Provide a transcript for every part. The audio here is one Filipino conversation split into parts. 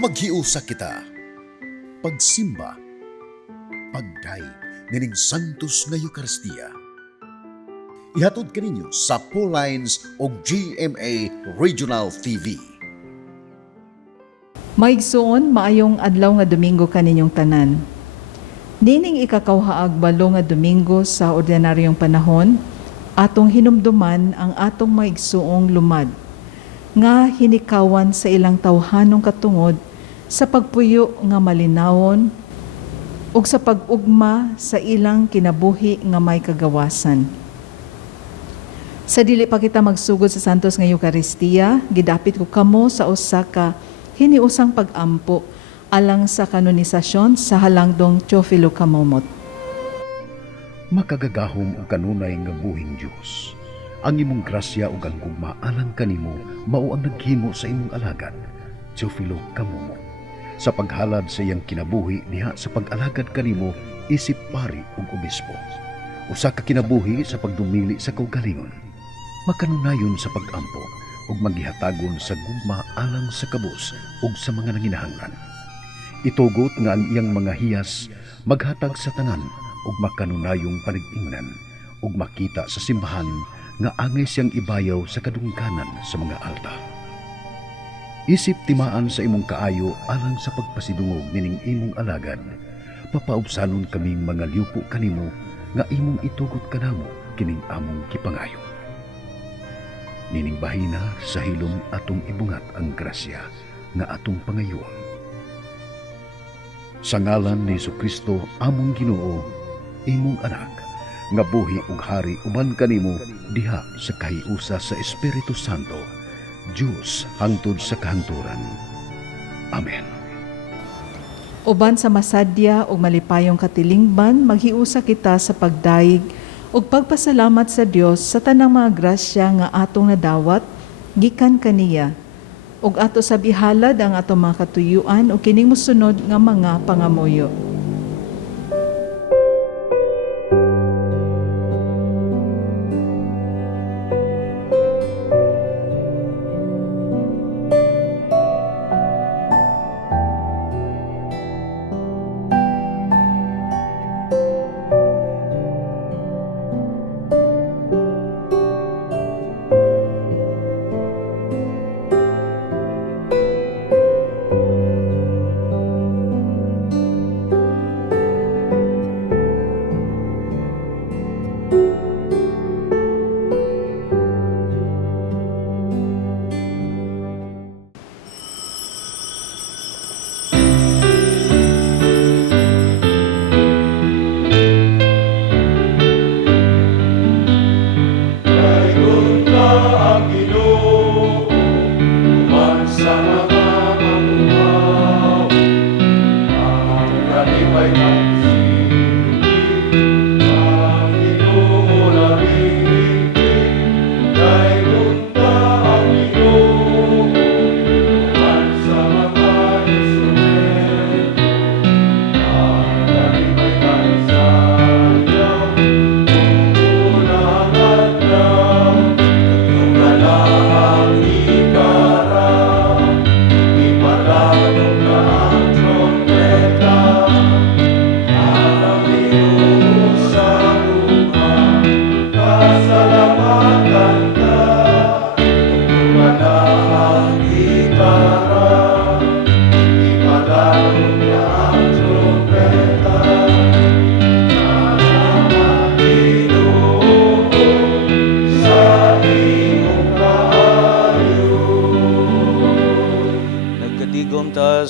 Maghiusa kita, pagsimba, pagday, nining Santos nga Eucharistia. Ihatod kaninyo sa Paul Lines o GMA Regional TV. Maigsuon, maayong adlaw nga Domingo kaninyong tanan. Nining ikakawhaag balo nga Domingo sa ordinaryong panahon, atong hinumduman ang atong maigsuong lumad, nga hinikawan sa ilang tawhanong katungod sa pagpuyo nga malinawon ug sa pag-ugma sa ilang kinabuhi nga may kagawasan. Sa dili pa kita magsugod sa Santos nga Eucharistia, gidapit ko kamo sa usa ka hiniusang pag-ampo alang sa kanonisasyon sa halangdong Teofilo Kamomot. Makagagahom o kanunay nga buhing Diyos. Ang imong grasya o ang gugma alang kanimo mao ang naghimo sa imong alagad, Teofilo Kamomot. Sa paghalad sa iyang kinabuhi diha sa pag-alagad kanimo isip pari ug obispo. Usa ka kinabuhi sa pagdumili sa kaugalingon. Makanunayon sa pag-ampo ug maghihatagon sa gugma alang sa kabus ug sa mga nanginahanglan. Itugot nga ang iyang mga hiyas maghatag sa tanan ug makanunayong panig-ingnan ug makita sa simbahan nga angay siyang ibayaw sa kadungkanan sa mga altar. Isip timaan sa imong kaayo alang sa pagpasidungog nining imong alagad. Papaubsanon kaming mga liupo kanimo nga imong itugot kanamo kining among kipangayo. Nining bahina sa hilom atong ibungat ang grasya nga atong pangayoon. Sa ngalan ni Jesucristo among Ginoo, imong anak, nga buhi ug hari uban kanimo diha sa kahiusa sa Espiritu Santo, Dios hangtod sa kahangturan. Amen. Uban sa masadya ug malipayong katilingban, maghiusa kita sa pagdaig ug pagpasalamat sa Dios sa tanang mga grasya nga atong nadawat gikan kaniya. Ug ato sa bihalad ang atong mga katuyuan ug kining mosunod nga mga pangamuyo.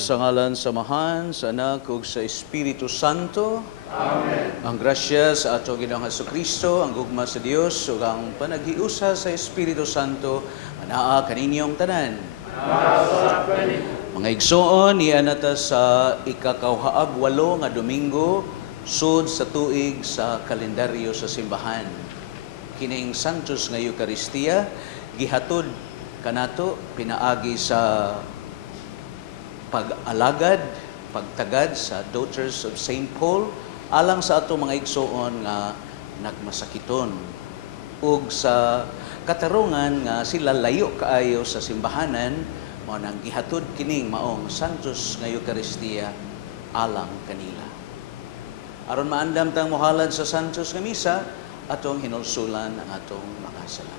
Sa ngalan samahan, sa Anak ug sa Espiritu Santo. Amen. Ang grasya sa ato Ginoong Jesucristo, ang gugma sa Dios ug ang panaghiusa sa Espiritu Santo anaa kaninyong tanan. Mga igsoon, iyan nata sa ikakawhaag 8 nga Domingo sud sa tuig sa kalendaryo sa simbahan. Kining Santos nga Eucharistia gihatod kanato pinaagi sa pag-alagad, pagtagad sa Daughters of St. Paul alang sa ato mga igsoon nga nagmasakiton ug sa katarungan nga sila layo kaayo sa simbahanan Mao nang gihatod kining maong Santos nga Eucharistia alang kanila. Aron maandam tang mohalad sa Santos nga misa, atong hinulsulan ang atong mga sala.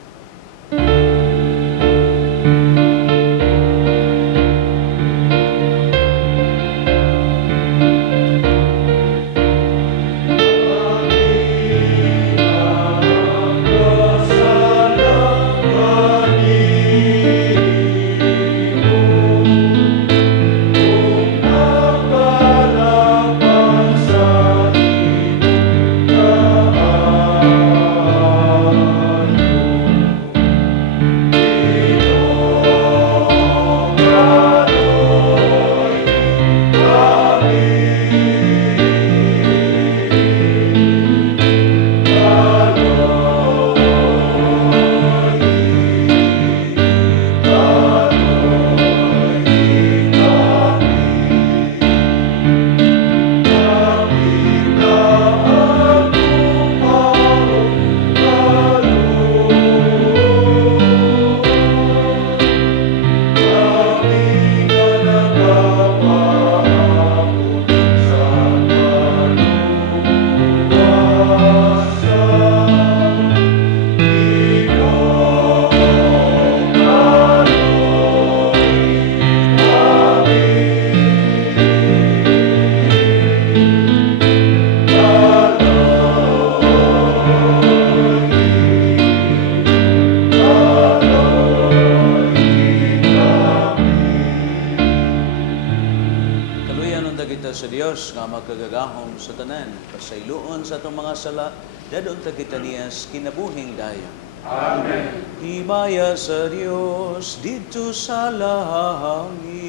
Sa Dios nga magkagagahom sa tanan, pasayloon sa atong mga sala, dadon ta kita niyas kinabuhing dayon. Amen. Himaya sa Dios dito sa langit.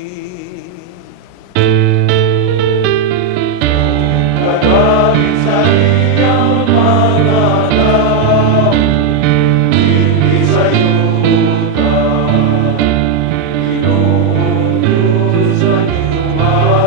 Kadamit sa iyang mga tao, hindi sa yuta, Ginoong Diyos sa iyong hari.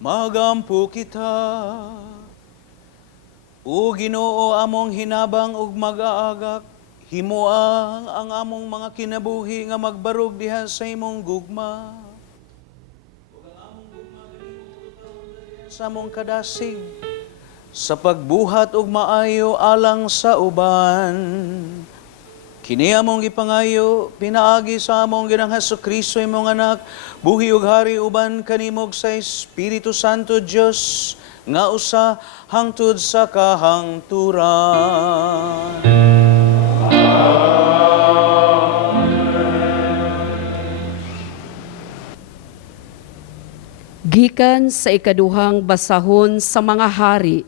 Magampo kita, o Ginoo among hinabang ug mag-aagak, himuang ang among mga kinabuhi nga magbarog diha sa imong gugma. Ug ang among gugma sa among kadasig, sa pagbuhat ug maayo alang sa uban. Kini among gipangayo, pinaagi sa among Ginang Hesukristo imong anak, buhi ug hari uban kanimog sa Espiritu Santo Dios, nga usa hangtod sa kahangturan. Gikan sa ikaduhang basahon sa mga hari,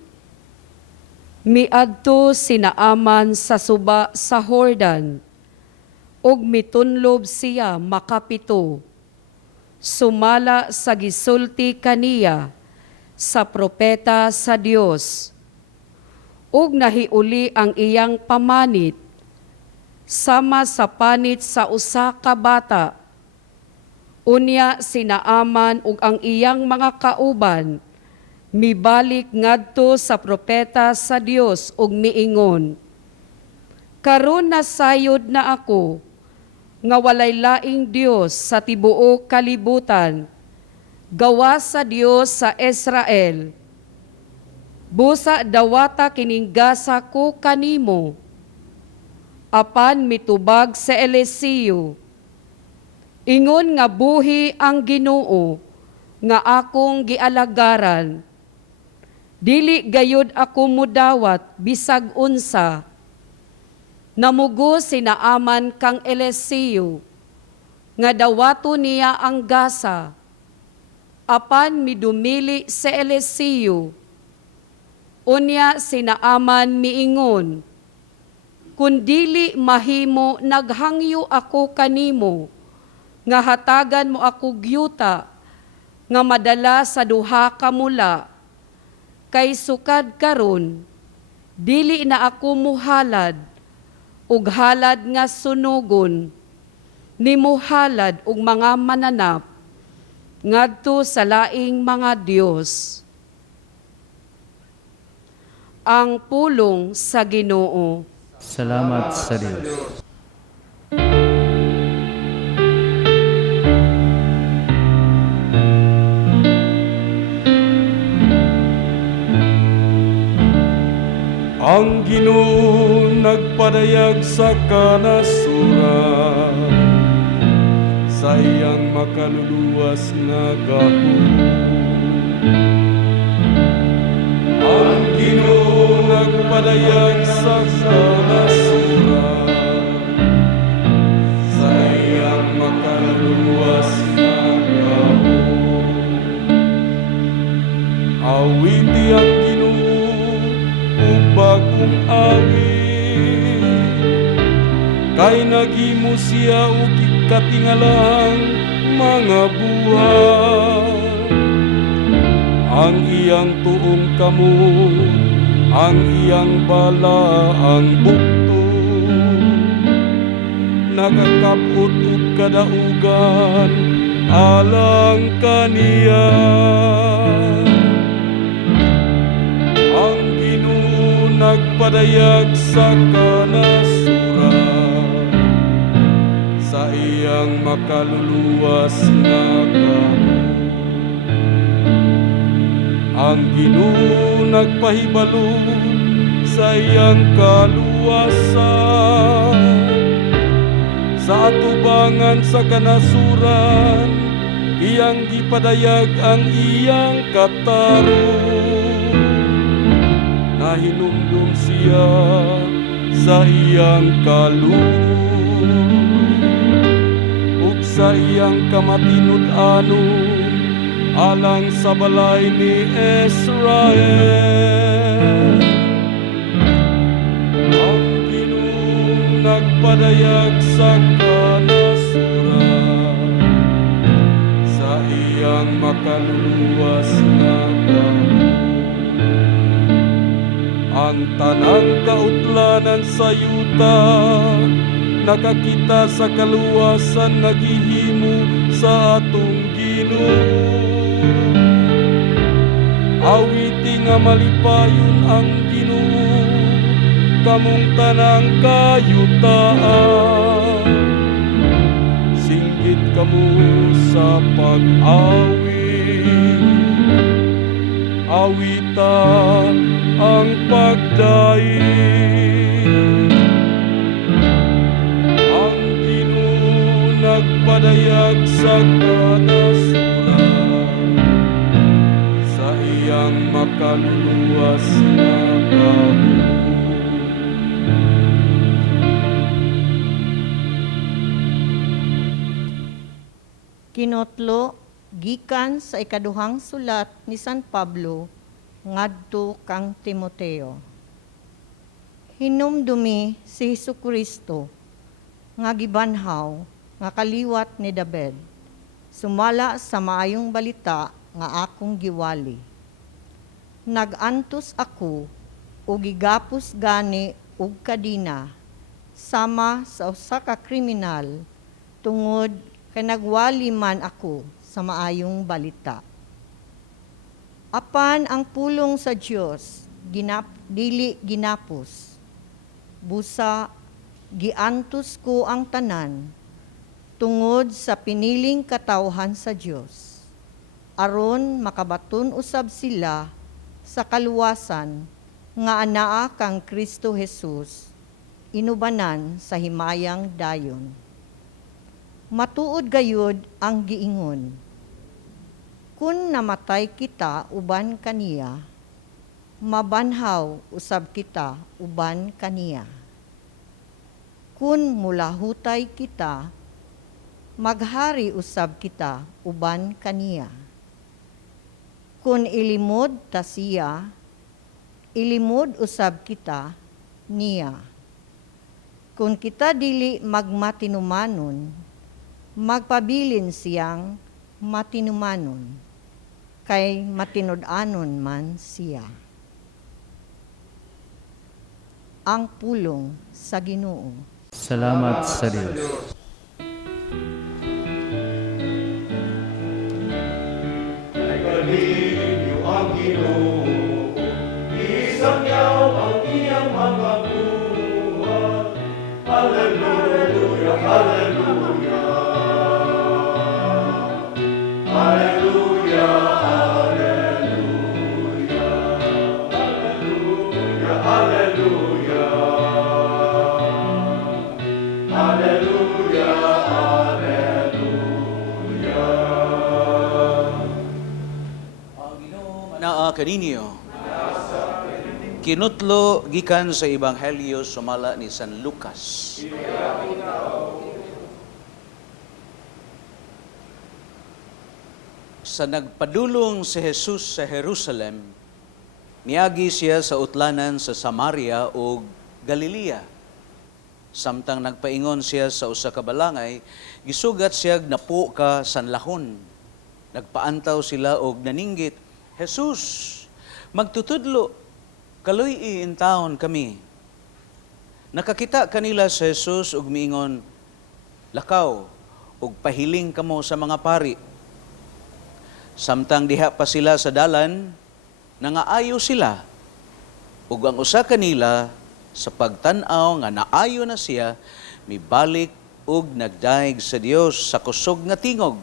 miadto sina Aman sa suba sa Jordan, ug mitunlob siya makapito, sumala sa gisulti kaniya sa propeta sa Dios, ug nahiuli ang iyang pamanit, sama sa panit sa usa ka bata. Unya sina Aman ug ang iyang mga kauban mibalik ngadto sa propeta sa Dios ug miingon, karon nasayod na ako nga walay laing Dios sa tibuok kalibutan, gawa sa Dios sa Israel. Busa dawata kining gasa ko kanimo, apan mitubag sa Eliseo. Ingon nga buhi ang Ginoo nga akong gialagaran. Dili gayud ako mudawat bisag unsa. Namugo sina Aman kang Eliseo nga dawato niya ang gasa. Apan midumili sa Eliseo. Unya sina Aman miingon, kun dili mahimo naghangyo ako kanimo, nga hatagan mo ako gyuta, nga madala sa duha ka mula, kay sukad karon, dili na ako muhalad, ug halad nga sunugon, ni muhalad ug mga mananap, ngadto sa laing mga Dios. Ang pulong sa Ginoo. Salamat sa Diyos. Ang Ginoo nagpadayag sa kanasuran, sa iyang makaluluwas nga gahom. Ang Ginoo nagpadayag sa kanasuran, sa iyang makaluluwas nga gahom. Awiti ang bagong awit, kay naghimo siya og katingalang mga buhay. Ang iyang tuong kamo, ang iyang bala, ang bukto, nakakapot ug kadaugan alang kaniya. Nagpadayag sa kanasuran, sa iyang makaluluwas nga gahom. Ang Ginoo nagpahibalo sa iyang kaluwasan, sa atubangan sa kanasuran, iyang gipadayag ang iyang katarong. Nahinumdum siya sa iyang kaluoy, ug sa iyang kamatinud-anon alang sa balay ni Israel. Ang Ginoo nagpadayag sa kanasuran, sa iyang makaluluwas nga gahom. Ang tanang kautlanan sa yuta, nakakita sa kaluwasan, naghihimo sa atong Ginoo. Awiti nga malipayon ang Ginoo, kamong tanang kayutaan. Singgit kamo sa pag-awit, awitan ang pagdaig. Ang Ginoo nagpadayag sa kanasuran, sa iyang kaluluwa sinagamu. Kinotlo gikan sa ikaduhang sulat ni San Pablo ngadto kang Timoteo. Hinumdumi si Hesukristo nga gibanhaw nga kaliwat ni David, sumala sa maayong balita nga akong giwali. Nagantos ako o gigapos gani og kadina sama sa usa ka kriminal tungod kay nagwali man ako sa maayong balita. Apan ang pulong sa Dios dili ginapos. Busa giantos ko ang tanan tungod sa piniling katawhan sa Dios, aron makabaton usab sila sa kaluwasan nga anaa kang Kristo Jesus, inubanan sa himayang dayon. Matuod gayud ang giingon, kun namatay kita uban kaniya, mabanhaw usab kita uban kaniya. Kun mulahutay kita, maghari usab kita uban kaniya. Kun ilimod ta siya, ilimod usab kita niya. Kun kita dili magmatinumanon, magpabilin siyang matinumanon, kay matinud-anon man siya. Ang pulong sa Ginoo. Salamat sa Diyos. Kaninyo. Kinutlo gikan sa Ebanghelyo sumala ni San Lucas. Sa nagpadulong si Jesus sa Jerusalem, miagi siya sa utlanan sa Samaria o Galilea. Samtang nagpaingon siya sa usa ka balangay, gisugat siya napo ka sanlahon. Nagpaantaw sila og naninggit, Jesus, magtutudlo, kaloy in taon kami. Nakakita kanila sa Jesus ug miingon, lakaw, ug pahiling kamo sa mga pari. Samtang diha pa sila sa dalan, nangaayo sila. Ug ang usa kanila, sa pagtan-aw nga naayo na siya, mibalik ug nagdaig sa Dios sa kusog nga tingog.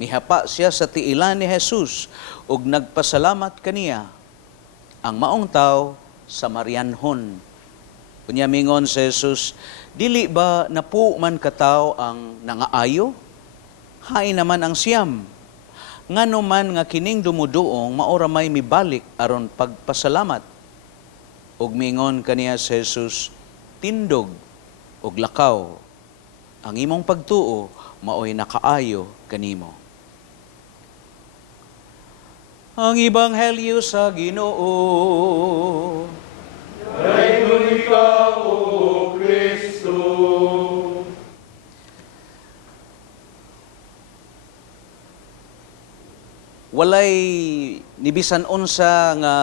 Mihapa siya sa tiilan ni Jesus ug nagpasalamat kaniya. Ang maong tao Samarianhon. Unya mingon si Jesus, dili ba napo man kataw ang nangaayo? Hain naman ang siyam. Ngano man nga kining dumuduong maora may mibalik aron pagpasalamat. Ug mingon kaniya si Jesus, tindog ug lakaw. Ang imong pagtuo maoy nakaayo kanimo. Ang Ebanghelyo sa Ginoo. Dayon ikaw, O Kristo. Walay nibisan unsa nga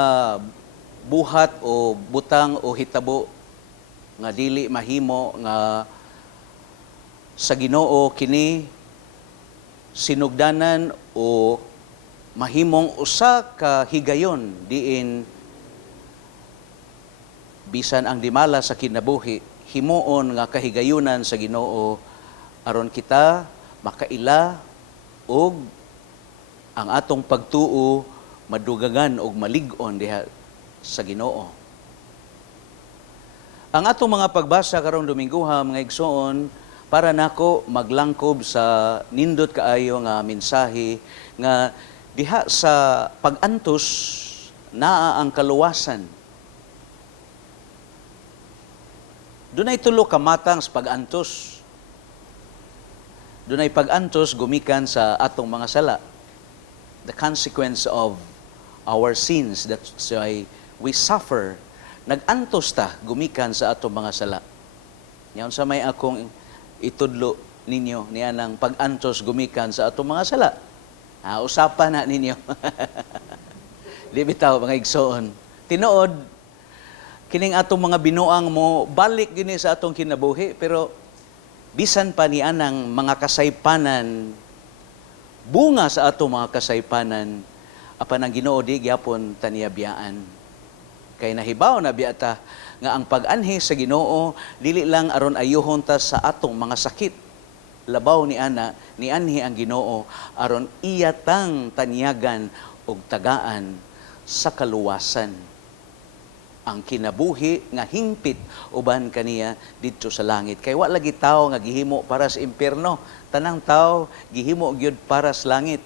buhat o butang o hitabo nga dili mahimo nga sa Ginoo kini sinugdanan o mahimong usa ka higayon diin bisan ang dimala sa kinabuhi himuon nga kahigayunan sa Ginoo aron kita makaila og ang atong pagtuo madugangan og malig-on diha sa Ginoo. Ang atong mga pagbasa karong Domingoha mga igsoon para nako maglangkob sa nindot kaayo nga mensahe nga diha sa pag-antos naa ang kaluwasan. Dunay tulo ka matang sa pag-antos. Dunay pag-antos gumikan sa atong mga sala. The consequence of our sins, that's why we suffer. Nag-antos ta gumikan sa atong mga sala. Yan sa may akong itudlo ninyo niya ng pag-antos gumikan sa atong mga sala. Usapan na ninyo. Di bitaw mga igsoon. Tinuod, kining atong mga binuang mo, balik gini sa atong kinabuhi, pero bisan pa ni anang mga kasaypanan, bunga sa atong mga kasaypanan, apan ang Ginoo di gyapon taniyabiyaan. Kay nahibaw na biyata nga ang pag-anhi sa Ginoo dili lang aron ayuhon ta sa atong mga sakit. Labaw ni ana ni anhi ang Ginoo aron iyatang taniyagan og tagaan sa kaluwasan. Ang kinabuhi nga hingpit uban kaniya didto sa langit. Kay wa lagi tawo nga gihimo para sa impierno, tanang tawo gihimo gyud para sa langit.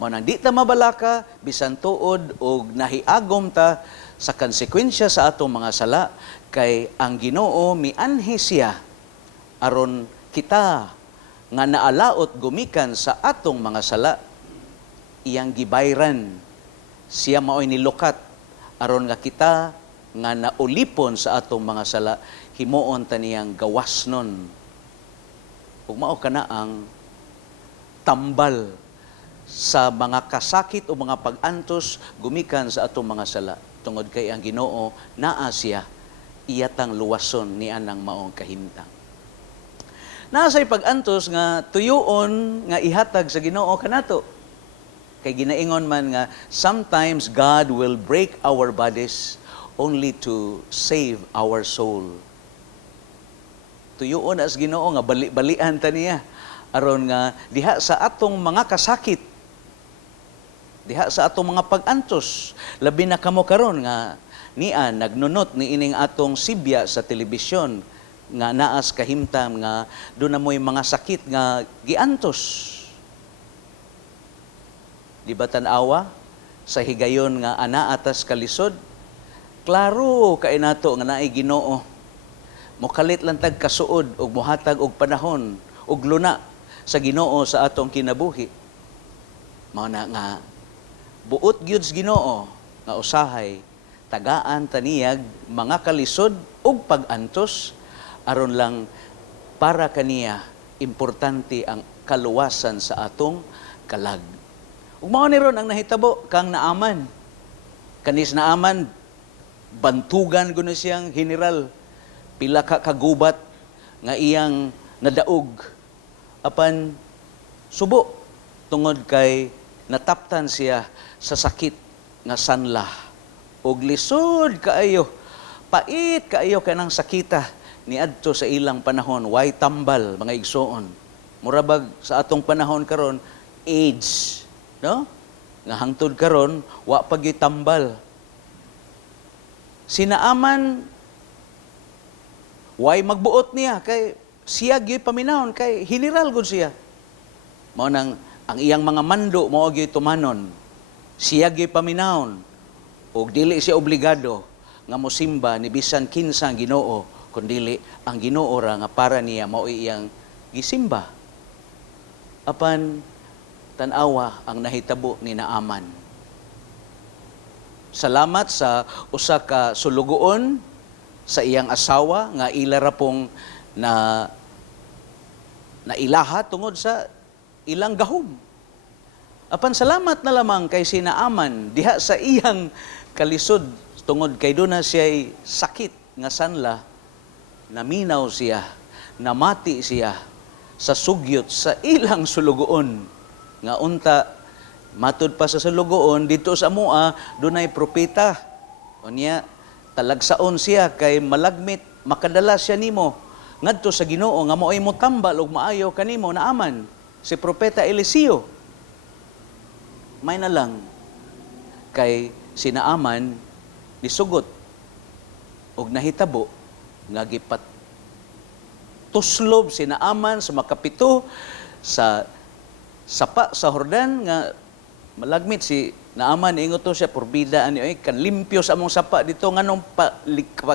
Mao nang di ta mabalaka bisan tuod og nahiagom ta sa konsekwensya sa atong mga sala, kay ang Ginoo mianhi siya aron kita nga naalaot gumikan sa atong mga sala, iyang gibayran. Siya mao'y nilukat aron nga kita nga naulipon sa atong mga sala, himuon ta niyang gawasnon. Ug mao kana ang tambal sa mga kasakit o mga pag-antos gumikan sa atong mga sala. Tungod kay ang Ginoo naa siya iyatang luwason ni anang maong kahimtang. Naa say pag-antos nga tuyoon nga ihatag sa Ginoo kanato. Kay ginaingon man nga sometimes God will break our bodies only to save our soul. Tuyoon as Ginoo nga bali-balian ta niya aron nga diha sa atong mga kasakit, diha sa atong mga pag-antos, labi na kamo karon nga niya nagnunot ni ining atong sibya sa telebisyon nga naas kahimtam nga doon na mo'y mga sakit nga giantos. Di ba tanawa sa higayon nga ana atas kalisod? Klaro kay nato nga naay Ginoo. Mokalit lang tag kasuod og mohatag og panahon og luna sa Ginoo sa atong kinabuhi. Mao na nga buot gyud sa Ginoo nga usahay tagaan taniyag mga kalisod ug pag-antos aron lang para kaniya importante ang kaluwasan sa atong kalag. Ug mao ni ron ang nahitabo kang Naaman. Kanis Naaman bantugan gud siyang general, pila ka kagubat nga iyang nadaog apan subo tungod kay nataptan siya sa sakit nga sanla. Og lisod kaayo, pait kaayo kanang sakita niadto sa ilang panahon, way tambal mga igsoon. Murabag sa atong panahon karon AIDS, no? Nga hangtod karon wa pa gyud tambal. Si Naaman way magbuot niya kay siya gyud paminahon kay general gud siya. Mao nang ang iyang mga mando mao gyud tumanon. Siya gyud paminahon ug dili siya obligado nga mosimba ni bisan kinsang Ginoo, kundili ang Ginoo ra nga para niya mao iyang gisimba. Apan tanawa ang nahitabo ni Naaman. Salamat sa usa ka sulugoon sa iyang asawa nga ila ra pong na ilaha tungod sa ilang gahom. Apan salamat na lamang kay si Naaman diha sa iyang kalisod tungod kay doon na siya'y sakit nga sanla, naminaw siya, namati siya sa sugyot sa ilang sulugoon. Nga unta, matud pa sa sulugoon, dito sa mua, doon ay propeta. O niya, talagsaon siya kay malagmit, makadala siya nimo. Ngadto sa Ginoo nga mo'y motambal og maayo kanimo Naaman, si propeta Eliseo. May na lang kay si Naaman nisugot og nahitabo nga gipat tuslob si Naaman sa makapito sa sapa sa Jordan nga malagmit si Naaman ingot to siya porbida ani oy kan limpyo sa among sapa dito nganong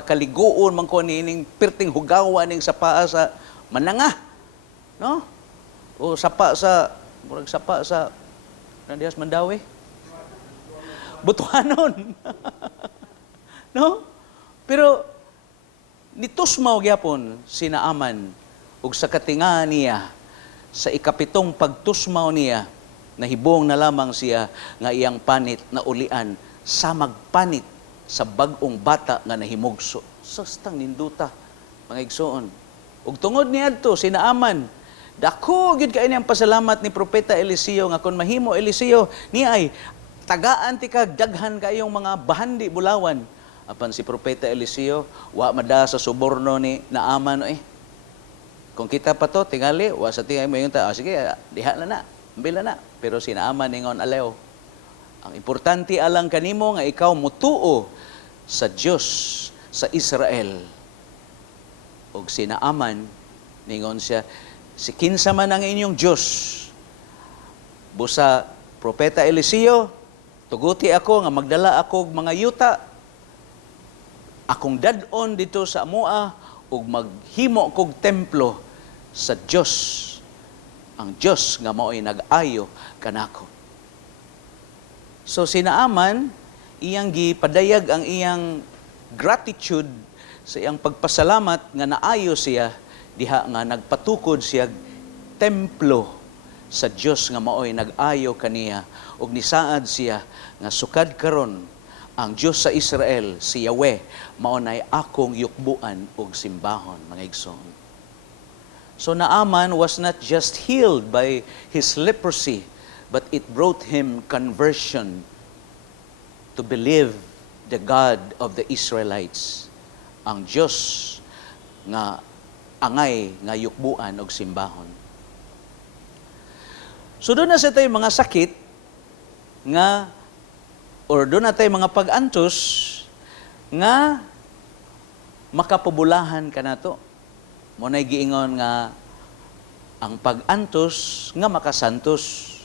kaliguon man ko nining pirting hugawa ning sapa sa mananga, no? O sapa sa murag sapa sa Nandiyas Mandawi. Butuhanon. No? Pero nitusmaw gyapon si Naaman ug sa katinga niya sa ikapitong pagtusmaw niya nahibong na lamang siya nga iyang panit na ulian sa magpanit sa bag-ong bata nga nahimugso. Sastang ninduta, mga igsoon. Ug tungod niadto si Naaman, dako gyud kay ang pasalamat ni Propeta Eliseo nga kun mahimo Eliseo ni ay tagaan ti kag daghan kayong mga bahandi bulawan. Apan si Propeta Eliseo wa mada sa suborno ni Naaman Kung kita pa to tingali wa sa tingay mo yung sige diha na ambila na. Pero si Naaman ningon alaw. Ang importante alang kanimo nga ikaw mutuo sa Dios sa Israel. Og si Naaman ningon siya, si kinsa man ang inyong Dios. Busa Propeta Eliseo, tuguti ako nga magdala ako og mga yuta. Akong dadon dito sa amoa ug maghimo kog templo sa Dios. Ang Diyos nga mao'y nag-ayo kanako. So si Naaman, iyang gipadayag ang iyang gratitude sa iyang pagpasalamat nga naayo siya diha nga nagpatukod siya templo sa Diyos nga mao'y nag-ayo kaniya ug nisaad siya nga sukad karon ang Diyos sa Israel si Yahweh mao nay akong yukbuan ug simbahon, mga igsoon. So Naaman was not just healed by his leprosy, but it brought him conversion to believe the God of the Israelites. Ang Diyos nga angay nga yukbuan og simbahon. So doon na sa tayo mga sakit nga or doon na tayo mga pag-antos nga makapabulahan ka na to. Muna'y giingon nga ang pag-antos nga makasantos.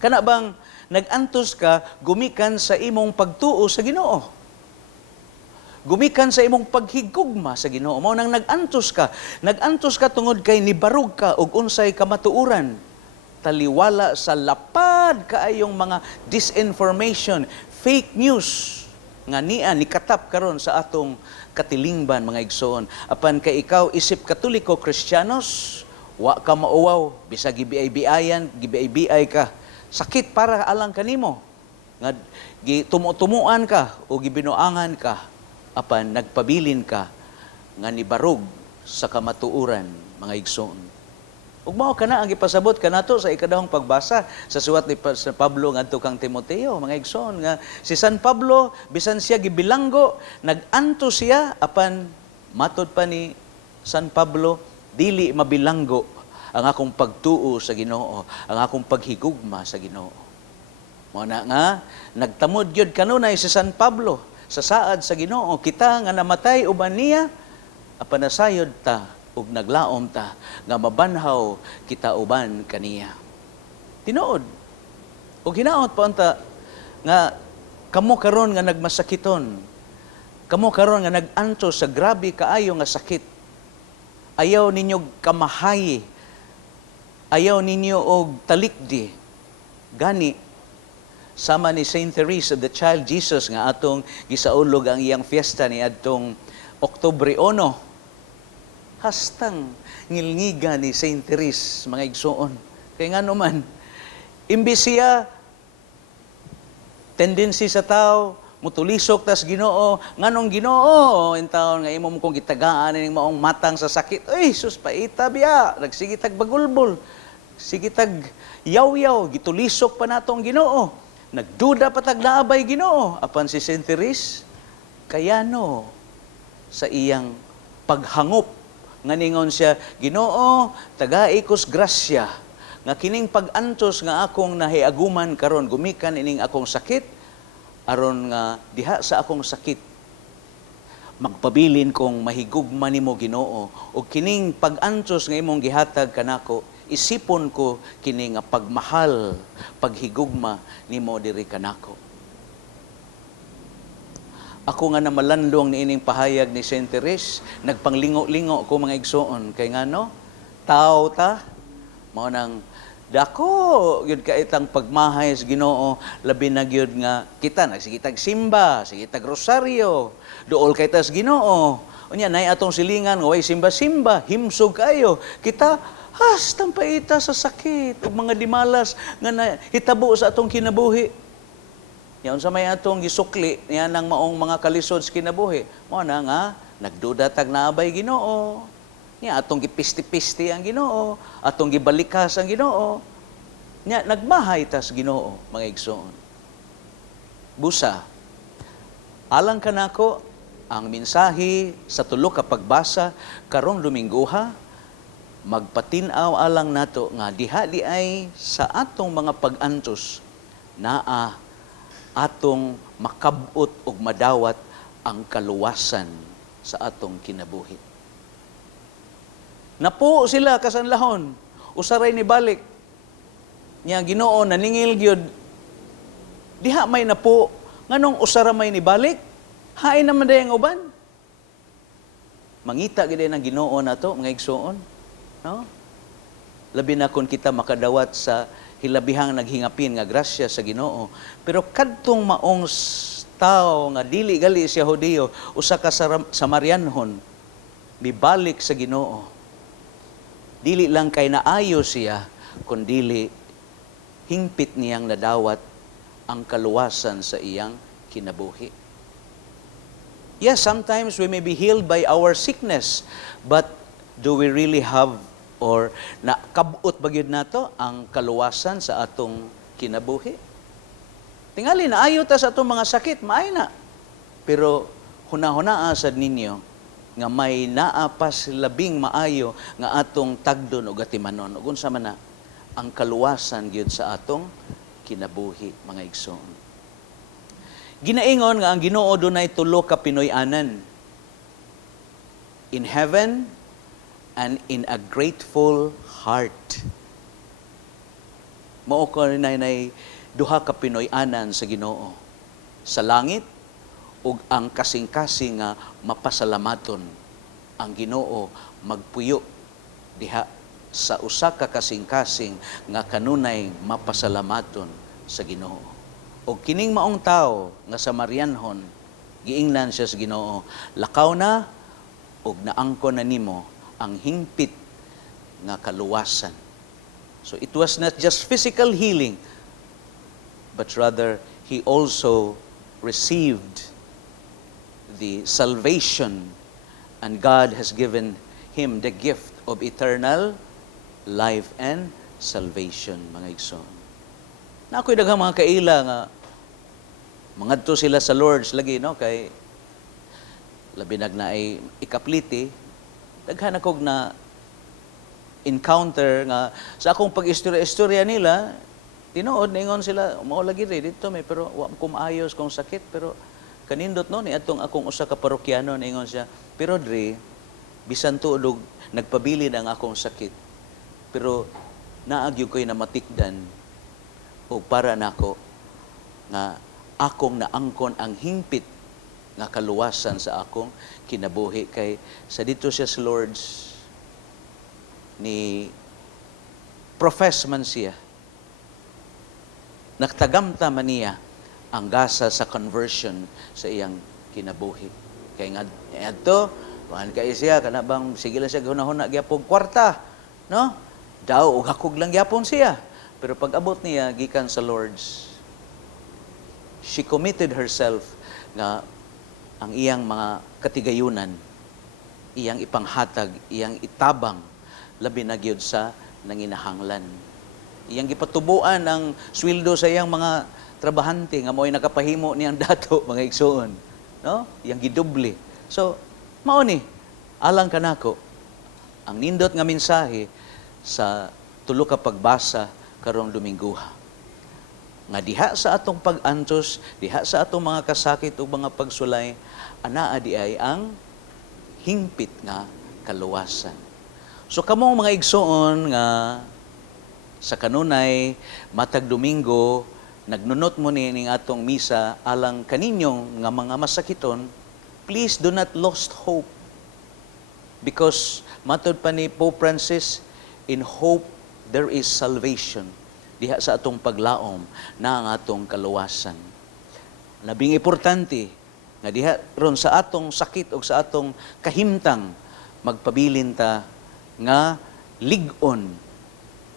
Kana bang nag-antos ka gumikan sa imong pagtuo sa Ginoo? Gumikan sa imong paghigugma sa Ginoo. Mao nang nag-antos ka. Nag-antos ka tungod kay nibarug ka og unsay kamatuoran. Taliwala sa lapad kaayong mga disinformation, fake news nga niya nikatap karon sa atong katilingban, mga igsoon. Apan kay ikaw isip Katoliko Kristiyanos, wa ka mauwaw, bisag gibiay-biayan, gibiay-biay ka. Sakit para alang kanimo. Nga tumuan ka o gibinuangan ka, apan nagpabilin ka nga nibarog sa kamatuoran, mga igsoon. Ug mao kana ang gipasabot kanato sa ikadahong pagbasa sa suwat ni San Pablo ngadto kang Timoteo, mga igsoon, nga si San Pablo bisan siya gibilanggo, nag-anto siya apan matod pa ni San Pablo dili mabilanggo ang akong pagtuo sa Ginoo, ang akong paghigugma sa Ginoo. Mao na nga nagtamod gyud kanunay si San Pablo sa saad sa Ginoo, kita nga namatay uban niya apan nasayod ta ug naglaom ta nga mabanhaw kita uban kaniya. Tinuod. Ug hinaot pa unta nga kamo karon nga nagmasakiton. Kamo karon nga nag-anto sa grabe kaayo nga sakit. Ayaw ninyo kamahayi. Ayaw ninyo og talikdi. Gani sama ni Saint Therese of the Child Jesus nga atong gisaulog ang iyang fiesta ni adtong Oktubre 1. Hastang ngilngiga ni Saint Therese, mga igsoon. Kaya nga naman, imbis siya, tendency sa tao, mutulisok tas Ginoo, nganong Ginoo, in taon nga imo mo kong gitagaan ning maong matang sa sakit. Ay, sus paita biya, nagsige tag bagulbol. Sige tag yaw-yaw, gitulisok pa natong Ginoo. Nagduda pa tag naabay Ginoo. Apan si Saint Therese, kayano sa iyang paghangop nga ningon siya, Ginoo, taga-ikos grasya, nga kining pag-antos nga akong nahiaguman karon gumikan ining akong sakit, aron nga diha sa akong sakit, magpabilin kong mahigugma nimo Ginoo, o kining pag-antos nga imong gihatag kanako, isipon ko kining nga pagmahal, paghigugma nimo diri kanako. Ako nga na malandong ni ining pahayag ni Saint Therese, nagpanglingo-lingo ko mga igsoon. Kay nga no, tao ta, mao nang dako, yun ka itang pagmahay sa Ginoo, labi na gyud nga kita, nagsigitag simba, sigitag rosaryo, dool kay tas Ginoo. Unya, nay atong silingan, way simba-simba, himsog kayo. Kita, tampaita sa sakit, ug mga dimalas nga hitabo sa atong kinabuhi. Yan sa may atong gisukli, yan ang maong mga kalisod sa kinabuhi. Mo na nga, nagduda tag naabay Ginoo. Nya atong gipisti-pisti ang Ginoo, atong gibalikas ang Ginoo. Nya nagmahay tas Ginoo, mga igsoon. Busa, alang kanako ang mensahe sa tulo ka pagbasa karong Domingguha, magpatin-aw alang nato nga diha di ay sa atong mga pag-antos naa atong makabot ug madawat ang kaluwasan sa atong kinabuhi. Napo sila kasanlahon, usaray ni balik. Nya Ginoo naningil gyud. Diha may napo, nganong usara may ni balik? Hain naman dayang uban. Mangita gid ng Ginoo nato mga igsoon, no? Labi na kun kita makadawat sa hilabihang naghingapin nga grasya sa Ginoo. Pero kadtong maong tao nga dili gali siya Hudiyo, usa ka Samarianhon, mibalik sa Ginoo. Dili lang kay naayo siya, kundili hingpit niyang nadawat ang kaluwasan sa iyang kinabuhi. Yes, sometimes we may be healed by our sickness, but do we really have or nakabot ba gyud nato ang kaluwasan sa atong kinabuhi? Tingali naayo ta sa atong mga sakit, maay na. Pero hunahunaa sad ninyo nga may naapas labing maayo nga atong tagdon o gatimanon. Ug unsa man na ang kaluwasan gyud sa atong kinabuhi, mga igsoon. Ginaingon nga ang Ginoo dunay tulo ka Pinoy-anan. In heaven and in a grateful heart. Mao ko nay duha ka Pinoy-anan sa Ginoo. Sa langit ug ang kasing-kasing nga mapasalamaton ang Ginoo magpuyo diha sa usa ka kasing-kasing nga kanunay mapasalamaton sa Ginoo. O kining maong tao nga Samarianhon, giingnan siya sa Ginoo, lakaw na ug naangkon na nimo ang hingpit nga kaluwasan. So it was not just physical healing, but rather he also received the salvation, and God has given him the gift of eternal life and salvation, mga igsoon. Na ako'y daghang mga kaila nga mangadto sila sa Lord's lagi, no? Kay labi nagnaay ikapliti, daghan ako na encounter nga sa akong pag-istorya nila, tinuod ningon sila, mao lagi dito may pero wa ko maayos kung sakit, pero kanindot no ni atong akong usa ka parokyano ningon siya, pero dre bisan tuod nagpabilin ang akong sakit, pero naagyo ko'y namatikdan o para nako nga akong naangkon ang hingpit nga kaluwasan sa akong kinabuhi. Kay sa dito siya sa Lord's ni profess man siya, nagtagamta man niya ang gasa sa conversion sa iyang kinabuhi. Kay nga adto, pahan kay siya kana bang sige lang siya hunahuna gyapon kwarta, no? Daw ug hakog lang gyapon siya. Pero pag abot niya gikan sa Lord's, she committed herself nga ang iyang mga katigayunan, iyang ipanghatag, iyang itabang labi na gyud sa nanginahanglan. Iyang gipatubuan ang sweldo sa iyang mga trabahante nga mo'y nakapahimo niyang dato, mga igsoon, no? Iyang gidoble. So, mao ni alang kanako ang nindot nga mensahe sa tulo ka pagbasa karong Domingguha. Nga diha sa atong pag-antos, diha sa atong mga kasakit ug mga pagsulay, anaa di ay ang hingpit nga kaluwasan. So kamong mga igsoon nga sa kanunay matag Domingo nagnunot mo ni ning atong misa alang kaninyong nga mga masakiton, please do not lost hope. Because matod pa ni Pope Francis, in hope there is salvation. Diha sa atong paglaom na ang atong kaluwasan. Labing importante nga diha ron sa atong sakit o sa atong kahimtang magpabilin ta nga lig-on,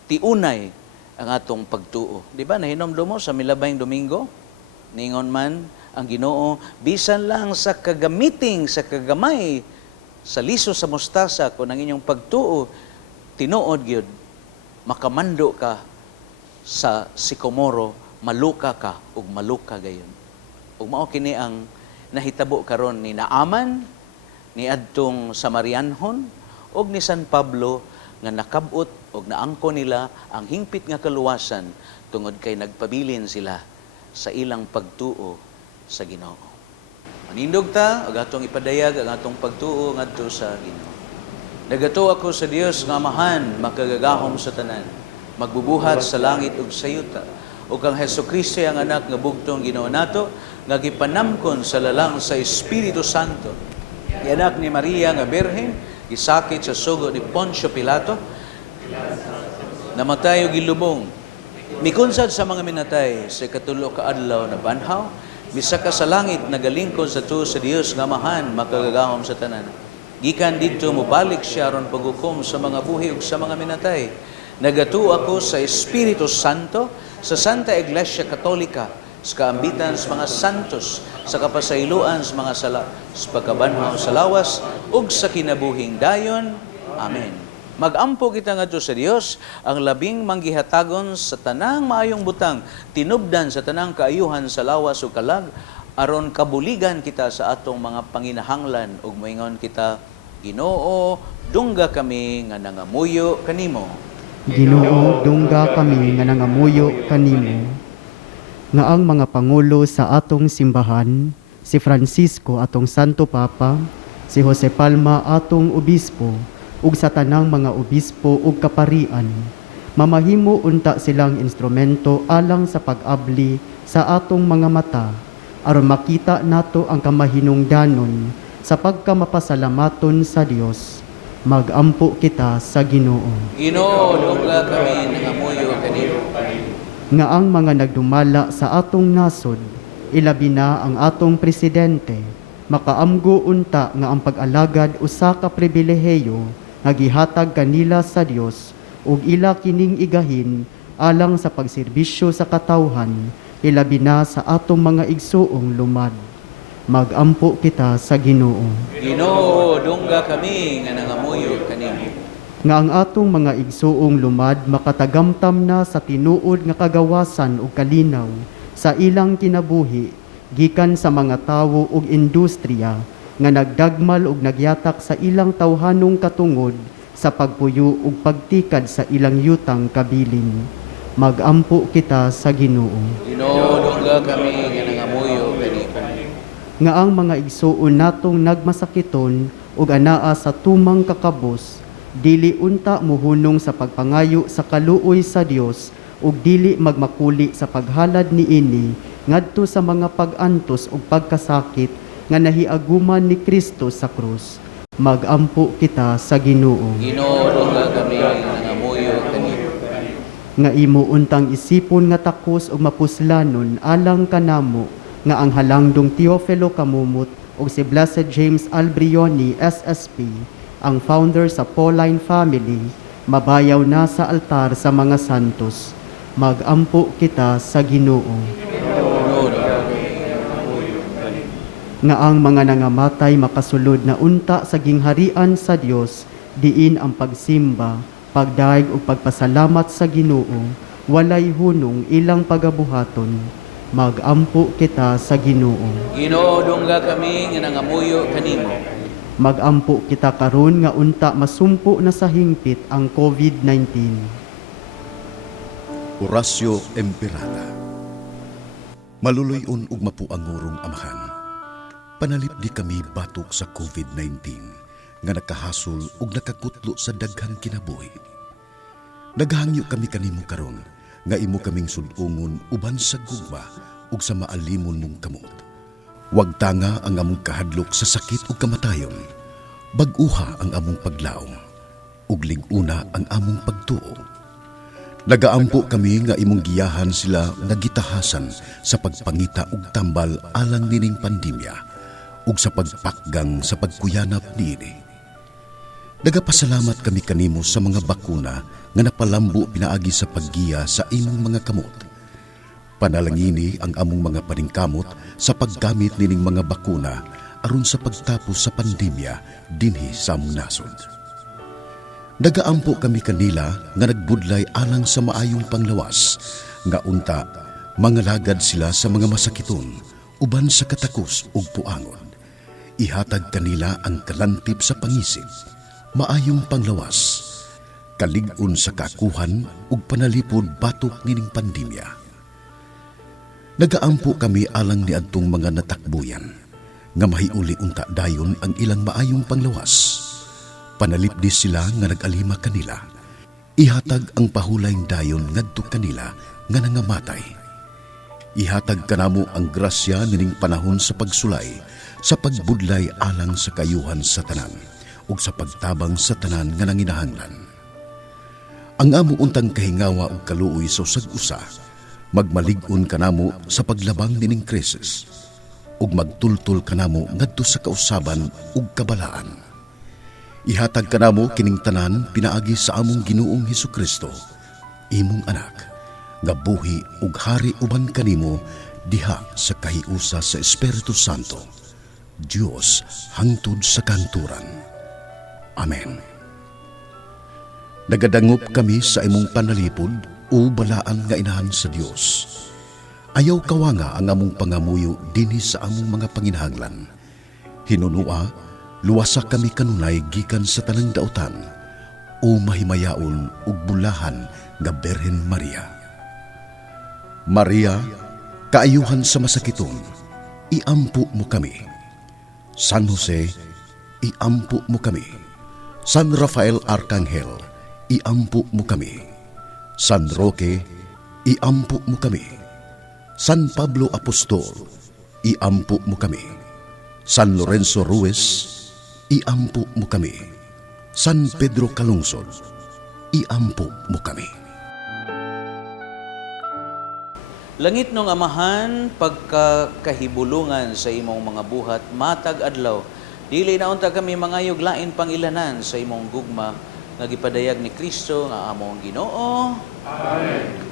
tiunay ang atong pagtuo. Di ba, nahinomdo mo sa milabayng Domingo, ningon man ang Ginoo, bisan lang sa kagamiting, sa kagamay, sa liso sa mostasa, kung ang inyong pagtuo, tinuod gyud, makamando ka sa sikomoro, maluka ka, ug maluka gayon. Ug mao kini ang nahitabo karon ni Naaman, ni adtong Samarianhon, ug ni San Pablo, nga nakabot o naangko nila ang hingpit nga kaluwasan tungod kay nagpabilin sila sa ilang pagtuo sa Ginoo. Manindog ta, ug atong ipadayag ang atong pagtuo ngadto sa Ginoo. Nagato ako sa Dios nga Amahan, makagagahom sa tanan, magbubuhat sa langit ug sa yuta, ug ang Hesukristo ang anak nga bugtong Ginoo nato, nga gipanamkon sa lalang sa Espiritu Santo. Anak ni Maria nga Birhen, gisakit sa sugo ni Poncio Pilato, namatay o gilubong, mikunsad sa mga minatay sa katulo ka adlaw na banhaw, misaka sa langit nagalingkod sa tuo sa Dios nga Amahan, makagagahom sa tanan. Gikan dito mubalik siya ron paghukom sa mga buhi ug sa mga minatay. Nagatuo ako sa Espiritu Santo, sa Santa Iglesia Katolika, sa kaambitan sa mga santos, sa kapasayloan sa mga sala, sa pagkabanhaw sa lawas, ug sa kinabuhing dayon. Amen. Magampo kita ngadto sa Dios, ang labing manggihatagon sa tanang maayong butang, tinubdan sa tanang kaayuhan sa lawas ug kalag, aron kabuligan kita sa atong mga panginahanglan, ug moingon kita, Ginoo, dungga kami nga nangamuyo kanimo. Ginoo, dungga kami nga nangamuyo kanimo. Nga ang mga pangulo sa atong simbahan, si Francisco atong Santo Papa, si Jose Palma atong obispo, ug sa tanang mga obispo ug kaparian, mamahimo unta silang instrumento alang sa pag-abli sa atong mga mata, aron makita nato ang kamahinungdanon sa pagkamapasalamaton sa Dios. Magampo kita sa Ginoo. Ginoo, dungga kami nangamuyo kanimo. Nga ang mga nagdumala sa atong nasod, ilabi na ang atong presidente, makaamgo unta nga ang pag-alagad usa ka pribilehiyo nga gihatag kanila sa Dios ug ila kining igahin alang sa pagserbisyo sa katawhan, ilabi na sa atong mga igsuong lumad. Magampo kita sa Ginoo. Ginoo, dungga kami nga nangamuyo kanimo. Nga ang atong mga igsuong lumad makatagamtam na sa tinuod nga kagawasan ug kalinaw sa ilang kinabuhi gikan sa mga tawo ug industriya nga nagdagmal ug nagyatak sa ilang tawhanong katungod sa pagpuyo ug pagtikad sa ilang yutang kabilin. Magampo kita sa Ginoo. Ginoo, dungga kami nga nangamuyo kanimo. Nga ang mga igsuon natong nagmasakiton ug anaa sa tumang kakabos, dili unta muhunong sa pagpangayo sa kaluoy sa Dios ug dili magmakuli sa paghalad niini ngadto sa mga pag-antos ug pagkasakit nga nahiaguman ni Kristo sa krus. Magampo kita sa Ginoo. Ginoo, dungga kami nga nangamuyo kanimo. Nga imo untang isipon nga takos ug mapuslanon alang kanamo nga ang halangdong Teofilo Kamumut ug si Blessed James Albrioni SSP, ang founder sa Pauline family, mabayaw na sa altar sa mga santos. Magampo kita sa Ginoo. Nga ang mga nangamatay makasulod na unta sa gingharian sa Dios, diin ang pagsimba, pagdaig ug pagpasalamat sa Ginoo, walay hunong ilang pagabuhaton. Magampo kita sa Ginoo. Ginoo, dungga kami nga nangamuyo kanimo. Magampo kita karon nga unta masumpo na sa hingpit ang COVID-19. Orasyo Emperata. Maluloy-on ug mapuangurong Amahan. Panalipdi kami batok sa COVID-19 nga nakahasol ug nakakutlo sa daghang kinabuhi. Naghangyo kami kanimo karon nga imo kaming sudungon uban sa gugma ug sa maalimon mong kamot. Wag tanga ang among kahadlok sa sakit ug kamatayon. Bag-uha ang among paglaom ug lig-una ang among pagtuo. Nagaampo kami nga imong giyahan sila nga gitahasan sa pagpangita ug tambal alang nining pandemya ug sa pagpakgang sa pagkuyanap niini. Nagapasalamat kami kanimo sa mga bakuna nga napalambo pinaagi sa paggiya sa imong mga kamot. Panalangini ang among mga paningkamot sa paggamit nining mga bakuna aron sa pagtapos sa pandemya dinhi sa among nasod. Nagaampo kami kanila nga nagbudlay alang sa maayong panglawas, nga unta mangalagad sila sa mga masakiton uban sa katakos ug puangon. Ihatag kanila ang kalantip sa pangisip, maayong panglawas, kalig-on sa kakuhan ug panalipod batok nining pandemya. Nagaampo kami alang niadtong mga natakbuyan, nga mahiuli unta dayon ang ilang maayong panglawas. Panalipdis sila nga nag-alima kanila. Ihatag ang pahulayng dayon ngadto kanila nga nangamatay. Ihatag kanamo ang grasya nining panahon sa pagsulay, sa pagbudlay alang sa kayuhan sa tanan, ug sa pagtabang sa tanan nga nanginahanglan. Ang amo untang kahingawa ug kaluoy sa usag-usa, magmalig-on kanamo sa paglabang nining krisis, ug magtultol kanamo ngadto sa kausaban ug kabalaan. Ihatag kanamo kining tanan pinaagi sa among Ginoong Hesukristo, imong anak, nga buhi ug hari uban kanimo diha sa kahiusa sa Espiritu Santo, Dios hangtod sa kanturan. Amen. Nagadangop kami sa imong panalipod o balaan nga inahan sa Dios. Ayaw kawanga ang among pangamuyo dinhi sa among mga panginahanglan. Hinunua, luwasa kami kanunay gikan sa tanang dautan, o mahimayaon ug bulahan nga Berhen Maria. Maria, kaayuhan sa masakiton, iampo mo kami. San Jose, iampo mo kami. San Rafael Arcangel, iampo mo kami. San Roque, iampo mo kami. San Pablo Apostol, iampo mo kami. San Lorenzo Ruiz, iampo mo kami. San Pedro Calungsod, iampo mo kami. Langit nung Amahan, pagkakahibulungan sa imong mga buhat, matag adlaw, dili na unta kami mangayog lain pangilanan sa imong gugma, nga gipadayag ni Kristo nga among Ginoo. Amen.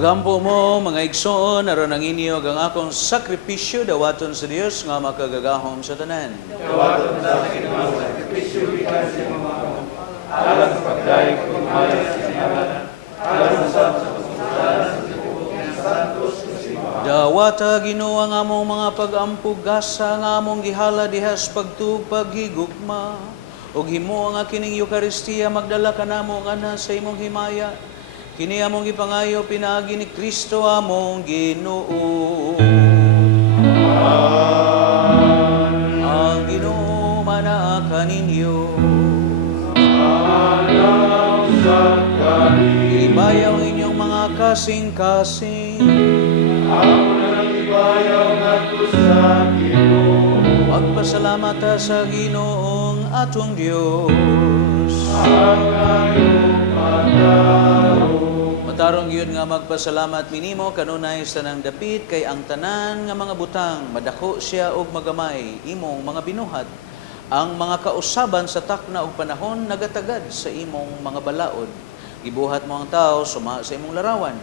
Pagampo mo, mga igsoon, aron ang inyo ang akong sakripisyo dawaton sa Dios nga makagagahom sa tanan. Dawaton sa akin ang sakripisyo bilang sa mga alam sa pagdayag kong ayos sa sinagalan, alam sa pagsusulan sa tibok ng santos sa simbahan. Dawata Ginoo ang among mga pag-ampug gasa nga among gihala dihas pagtug paghigugma. ug himo nga kining Eucharistia magdala kanamo nga sa imong himaya. Kini among gipangayo pinaagi ni Kristo among Ginoo. Ang Ginoo manaa kaninyo. Ibayaw ang inyong mga kasing-kasing. Magpasalamat ta sa Ginoong atong Dios. Matarong gyud nga magpasalamat minimo kanunay sa nang dapit kay ang tanan nga mga butang madako siya og magamay imong mga binuhat. Ang mga kausaban sa takna ug panahon nagatagad sa imong mga balaod. Gibuhat mo ang tao suma sa imong larawan.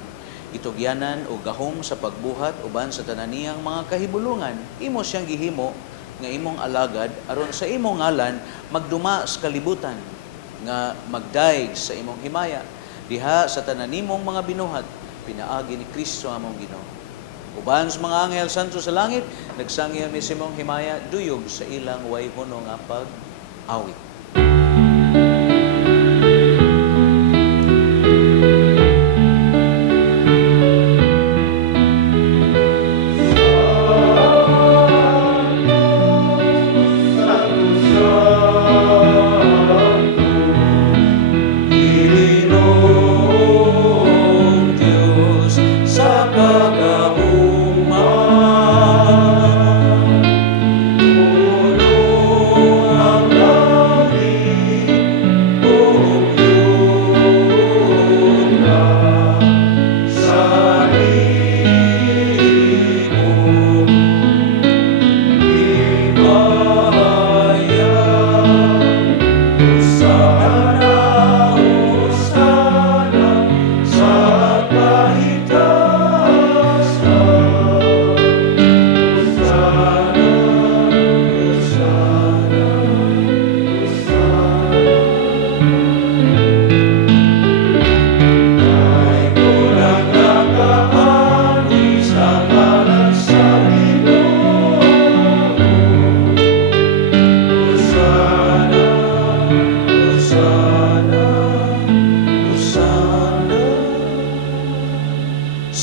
Itugyanan o gahom sa pagbuhat uban sa tanan niyang mga kahibulungan. Imo siyang gihimo nga imong alagad aron sa imong ngalan magduma sa kalibutan nga magdaig sa imong himaya. Diha sa tanan nimong mga binuhat pinaagi ni Kristo among Ginoo. Uban sa mga anghel santo sa langit nagsangya mi sa imong himaya duyog sa ilang way huno nga pag-awit.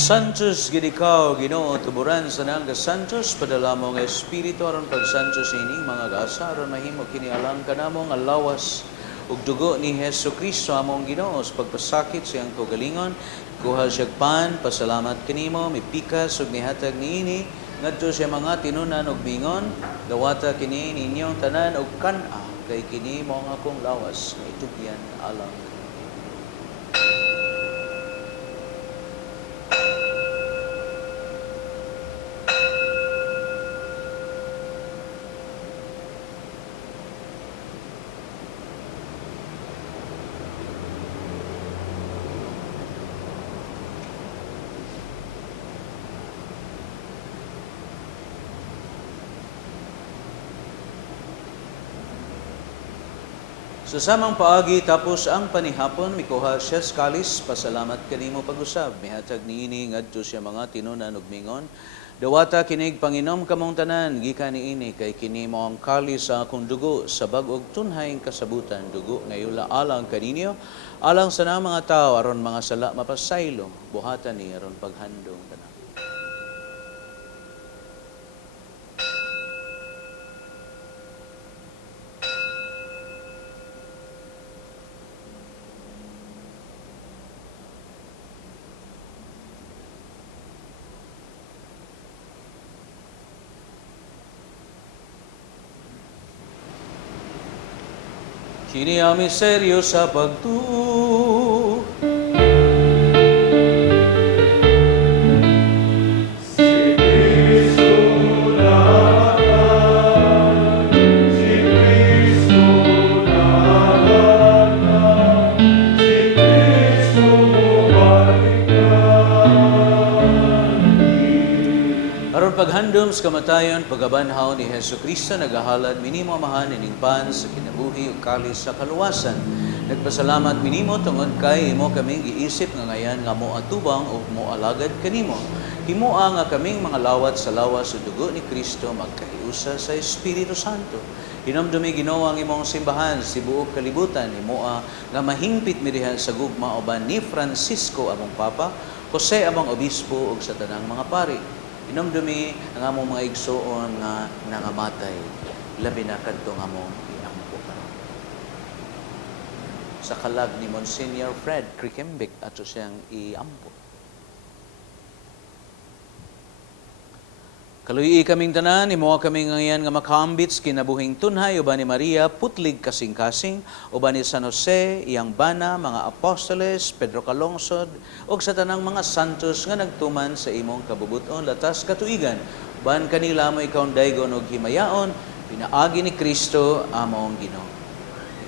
Santos gid ikaw Ginoo tuburan sa nang Santos padala mo nga espiritu aron pagsantos ining mga gasa aron mahimo kini alam kanamo nga lawas ug dugo ni Hesukristo among Ginoo sa pagpasakit sa iyang kaugalingon. Kuha siya pan pasalamat kanimo mipikas ug nihatag niini ngadto sa mga tinunan ug bingon. Dawata kini ninyong tanan ug kan-a kay kini mo ang akong lawas nga itugyan alam. Sa samang paagi tapos ang panihapon mikuha siya sa kalis pasalamat kanimo pag-usab mihatag niini ngadto siya mga tinunan ug mingon. Dawata kinig Panginom kamong tanan gikan niini kay kini mao ang kalis sa akong dugo sa bag-og tunhayng kasabutan dugo ngayula alang kaninyo alang sa mga tao aron mga sala mapasaylo buhatan ni aron paghandong tanan. Kini ang misteryo sa pagtuo. Paghandom sa kamatayon, pagabanhaw ni Hesukristo, nagahalad minimo amahan ining pan sa kinabuhi ug kalis sa kaluwasan. Nagpasalamat minimo tungod kay imo kaming giisip nga ngayan nga mo atubang o mo alagad kanimo. Himoa nga kaming mga lawat sa lawas sa dugo ni Kristo magkahiusa sa Espiritu Santo. Hinumdumi Ginoo ang imong simbahan sa tibuok kalibutan imoa nga mahingpit mi diha sa gugma uban ni Francisco among Papa, Jose among obispo ug sa tanang mga pari. Hinumdumi ang among mga igsoon nga nangamatay, labi na kadto nga among iampo karon. Sa kalag ni Monsignor Fred Krikembik ato siyang iampo. Kaluyi kaming tanan, imoa kaming ngayon nga makahambits kinabuhing tunhay, uban ni Maria, putlig kasing-kasing, uban ni San Jose, iyang bana, mga apostoles, Pedro Calungsod, ug sa tanang mga santos nga nagtuman sa imong kabubuton, latas katuigan, uban kanila mo ikaw daygon og himayaon, pinaagi ni Kristo among Ginoo.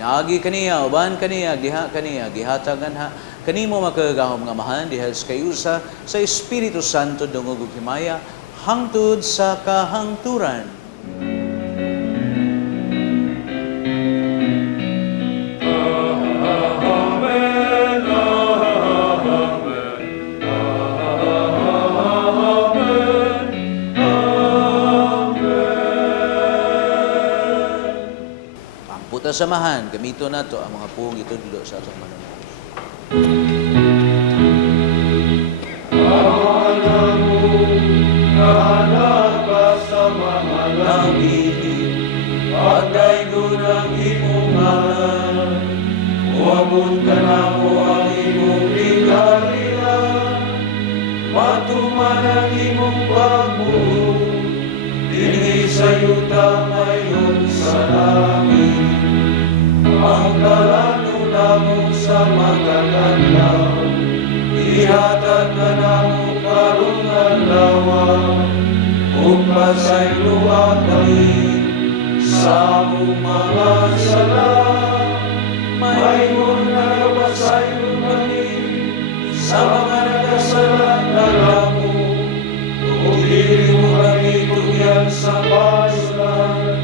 Pinaagi kaniya, uban kaniya, diha kaniya, gihatagan ha, kanimo makagahom nga mahan, diha sa kayusa, sa Espiritu Santo dungog ug himaya, hangtod sa kahangturan. Amputa samahan, gamito na to ang mga puong itudlo sa atong manunod. Anak sa mga langit, pagday gunang imong ngalan, uabot ka na mo ang imong ligalian, matuman ang imong pagbuo, dinhi sa yuta ngayon sa langit, ang kalanuna mo sa magagalaw, ihatag ka na mo karong adlaw, ug pasayloa kami sa among mga sala, mayroon na pasaylo kami sa mga nakasala kalamo, ug dili mo kami tugyan sa paslan,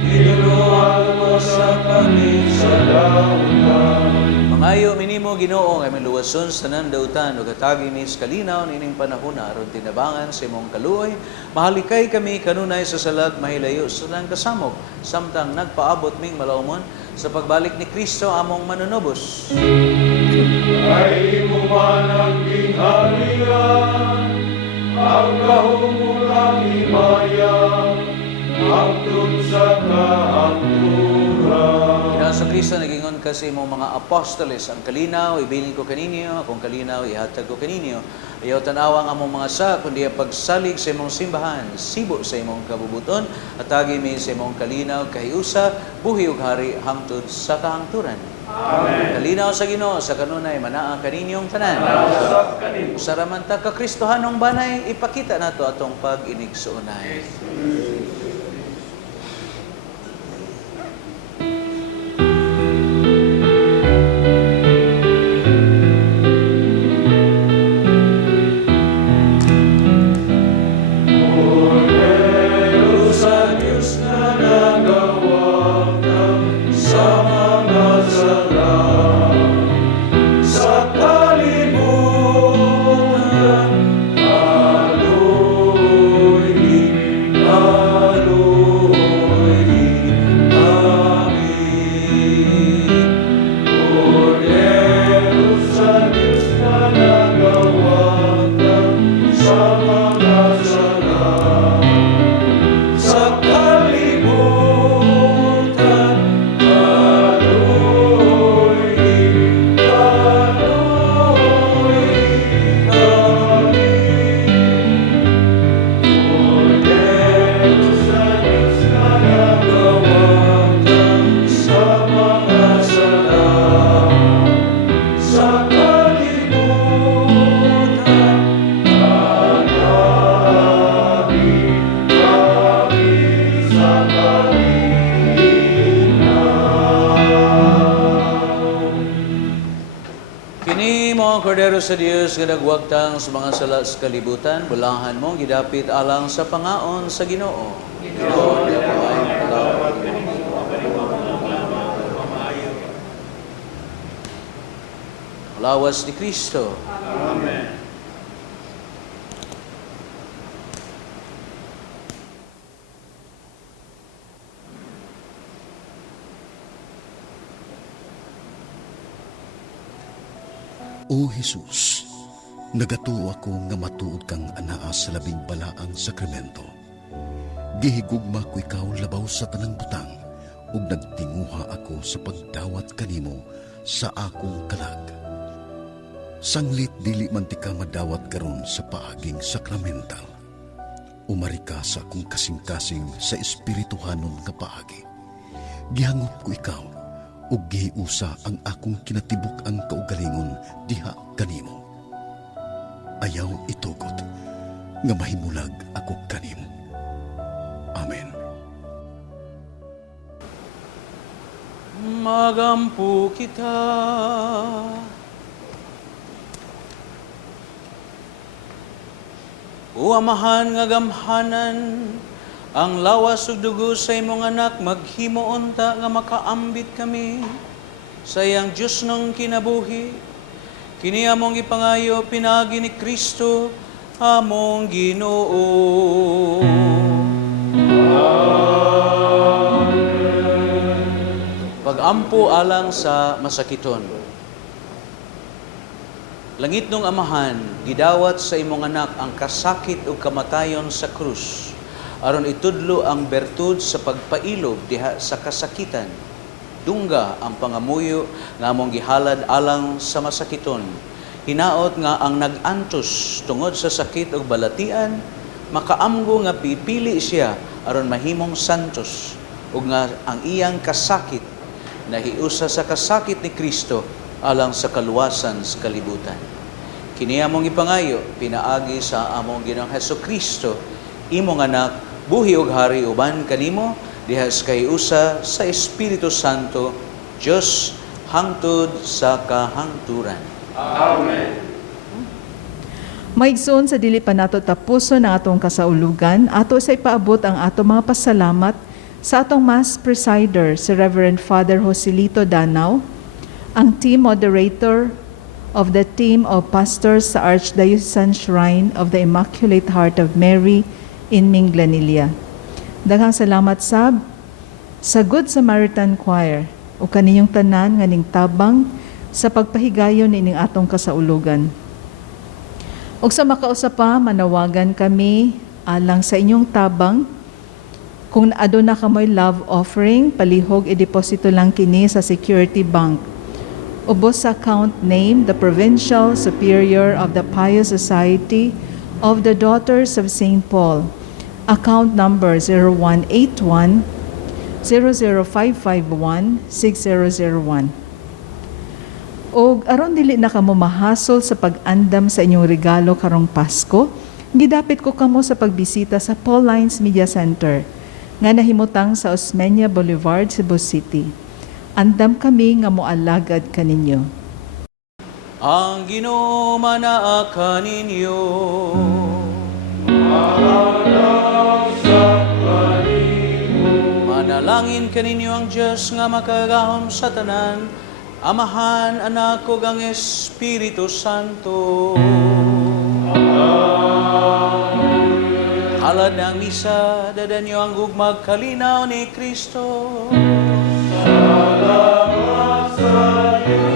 tinuluan mo sa kami sa lautan. Mangayo minimo Ginoo nga miluwason sa nandautan ug hatagi mi sa kalinaw nining panahon aron tinabangan sa imong kaluoy. Mahalikay kami kanunay sa salag mahilayo sa nang kasamok samtang nagpaabot ming malaumon sa pagbalik ni Kristo among manunubos. Ay mo man ang gingharian, ang kahumulang himaya, hangtod sa kahangturan. Sa Kristo nagingon ka sa imong mga apostoles, ang kalinaw ibilin ko kaninyo, akong kalinaw ihatag ko kaninyo. Ayaw tanawang among mga sa kundi ang pagsalig sa imong simbahan, sibo sa imong kabubuton, at tagi mi sa imong kalinaw kahiusa, buhi ug hari hangtod sa kahangturan. Amen. Kalinaw sa Ginoo sa kanunay manaa kaninyong tanan. Saramanta ka Kristohanong banay ipakita nato atong pag-inigsuonay. Kordero sa Dios nga nagwagtang sa mga sala sa kalibutan, bulahan mo gidapit alang sa pangaon sa Ginoo. Ginoo, di ako ay pagkawag. Lawas ni Kristo. Amen. O Jesus, nagatuo ako nga matuod kang anaa sa labing balaang sakramento. Gihigugma ko ikaw labaw sa tanang butang, ug nagtinguha ako sa pagdawat kanimo sa akong kalag. Sanglit dili man ti ka madawat karon sa paaging sakramental. Umari ka sa akong kasing-kasing sa espirituhanon nga paagi. Gihangop ko ikaw, ug gihiusa ang akong kinatibuk ang kaugalingon diha kanimo. Ayaw itugot, nga mahimulag ako kanimo. Amen. Magampo kita. O Amahan nga gamhanan, ang lawas ug dugo sa imong anak maghimuon ta nga makaambit kami sa iyang Dios ng kinabuhi. Kini among ipangayo pinagi ni Kristo among Ginoo. Pagampo alang sa masakiton. Langit nung Amahan, gidawat sa imong anak ang kasakit ug kamatayon sa krus, aron itudlo ang bertud sa pagpailog diha sa kasakitan. Dungga ang pangamuyo nga among gihalad alang sa masakiton. Hinaot nga ang nag-antos tungod sa sakit ug balatian, makaamgo nga pipili siya aron mahimong santos, ug nga ang iyang kasakit nahiusa sa kasakit ni Kristo alang sa kaluwasan sa kalibutan. Kini among ipangayo pinaagi sa among Ginoong Hesukristo, imong anak, buhi ug hari uban kanimo diha sa kayusa sa Espiritu Santo, Dios hangtod sa kahangturan. Amen. Maigsoon sa dili pa nato tapuso ng atong kasaulugan, ato sa ipaabot ang atong mga pasalamat sa atong Mass Presider, si Reverend Father Joselito Danao, ang team moderator of the team of pastors sa Archdiocesan Shrine of the Immaculate Heart of Mary in Minglanilla. Daghang salamat sa Good Samaritan Choir o kaninyong tanan nga ning tabang sa pagpahigayon ining atong kasaulugan. Og sa makausapa, manawagan kami alang sa inyong tabang. Kung aduna kamoy love offering, palihog i-deposito lang kini sa Security Bank. Ubos sa account name, the Provincial Superior of the Pious Society of the Daughters of St. Paul. Account number 0181 00551 6001. Og aron dili na kamo mahasol sa pag-andam sa inyong regalo karong Pasko, gidapit ko kamo sa pagbisita sa Paul Lines Media Center nga nahimutang sa Osmeña Boulevard, Cebu City. Andam kami nga moalagad kaninyo. Ang Ginoo manaa kaninyo. Manalangin kaninyo ang Diyos nga makagahom sa tanan, Amahan, Anak ug ang Espiritu Santo. Halad ng misa, dadanyo ang gugmag kalinaw ni Kristo. Salamat sa iyo.